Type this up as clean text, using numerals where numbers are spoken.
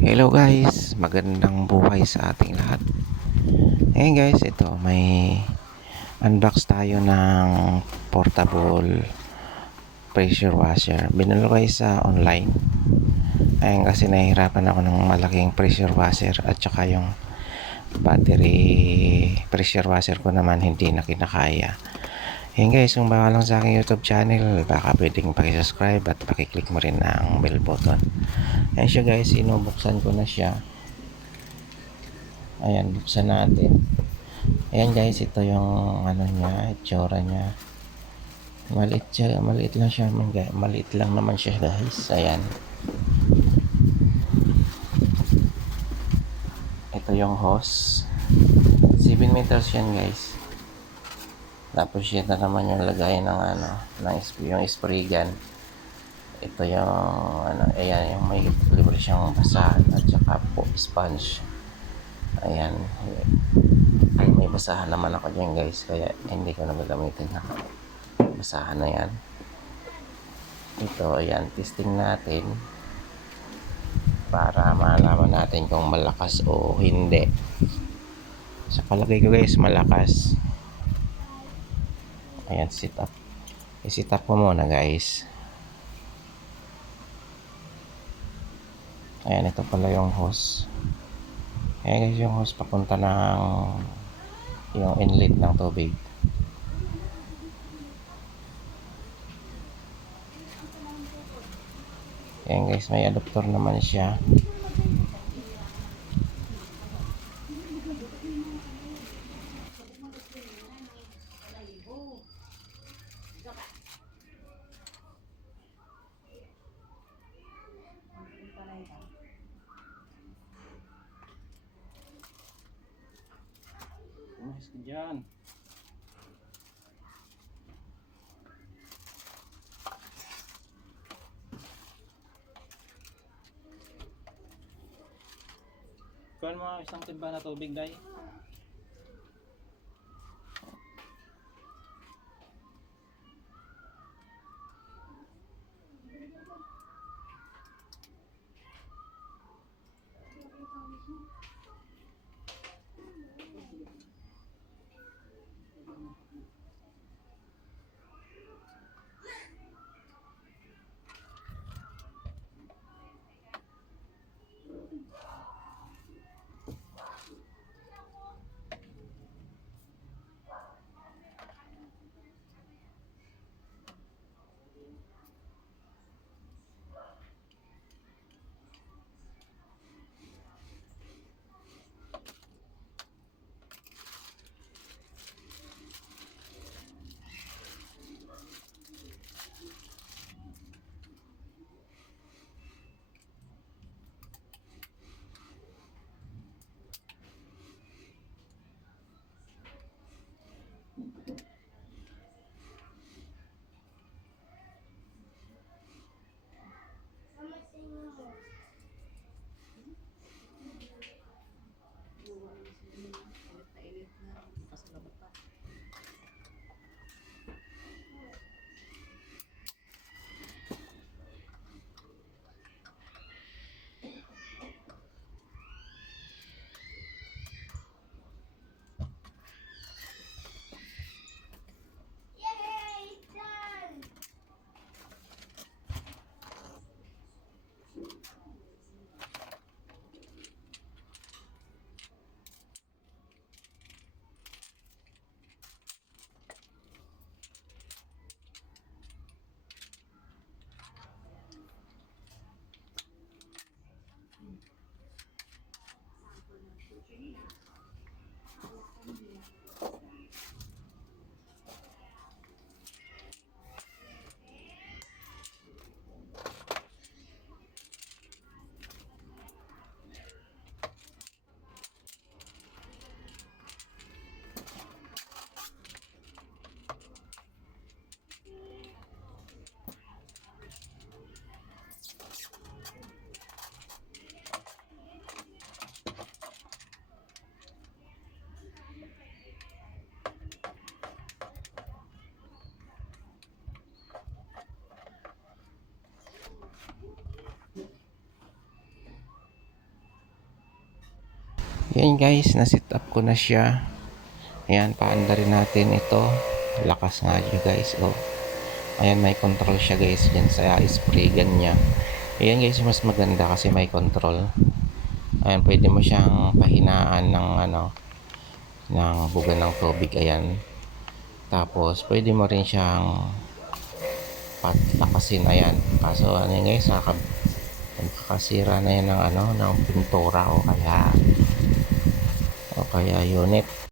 Hello guys, magandang buhay sa ating lahat. Ngayon guys, ito may unbox tayo ng portable pressure washer. Binili ko guys sa online. Ayun kasi nahihirapan ako ng malaking pressure washer at saka yung battery pressure washer ko naman hindi na kinakaya. Ayun guys, kung baka lang sa aking YouTube channel, baka pwedeng pakisubscribe at pakiclick mo rin ang bell button. Ayan siya guys, inubuksan ko na siya. Ayan, buksan natin. Ayan guys, ito yung ano niya, itsura niya. Maliit lang siya, maliit lang naman siya guys. Ayan. Ito yung hose. 7 meters yan guys. Tapos yan na naman yung lagay ng ano, yung spray gun. Ito yung ano, ayan, yung may libre siyang basahan at saka po sponge. Ayan. Ay, may basahan naman ako dyan guys, kaya hindi ko na gagamitin na basahan na yan. Ito, ayan, testing natin para malaman natin kung malakas o hindi. Sa palagay ko guys, malakas. Ayan, sit up. I-sit up ko muna guys. Ayan, ito pala yung hose. Ayan guys, yung hose papunta ng yung inlet ng tubig. Ayan guys, may adapter naman siya. Umayos ka dyan. Kuhan mo isang timba na tubig day. Yan guys, na-set up ko na siya. Ayan, paanda rin natin ito. Lakas nga siya guys. Oh. Ayan, may control siya guys dyan sa spray gun niya. Ayan guys, mas maganda kasi may control. Ayan, pwede mo siyang pahinaan ng ng buga ng tubig. Ayan. Tapos, pwede mo rin siyang patlakasin. Ayan. Kaso, ano yun guys, nakakasira na yan ng ng pintura o kaya unit.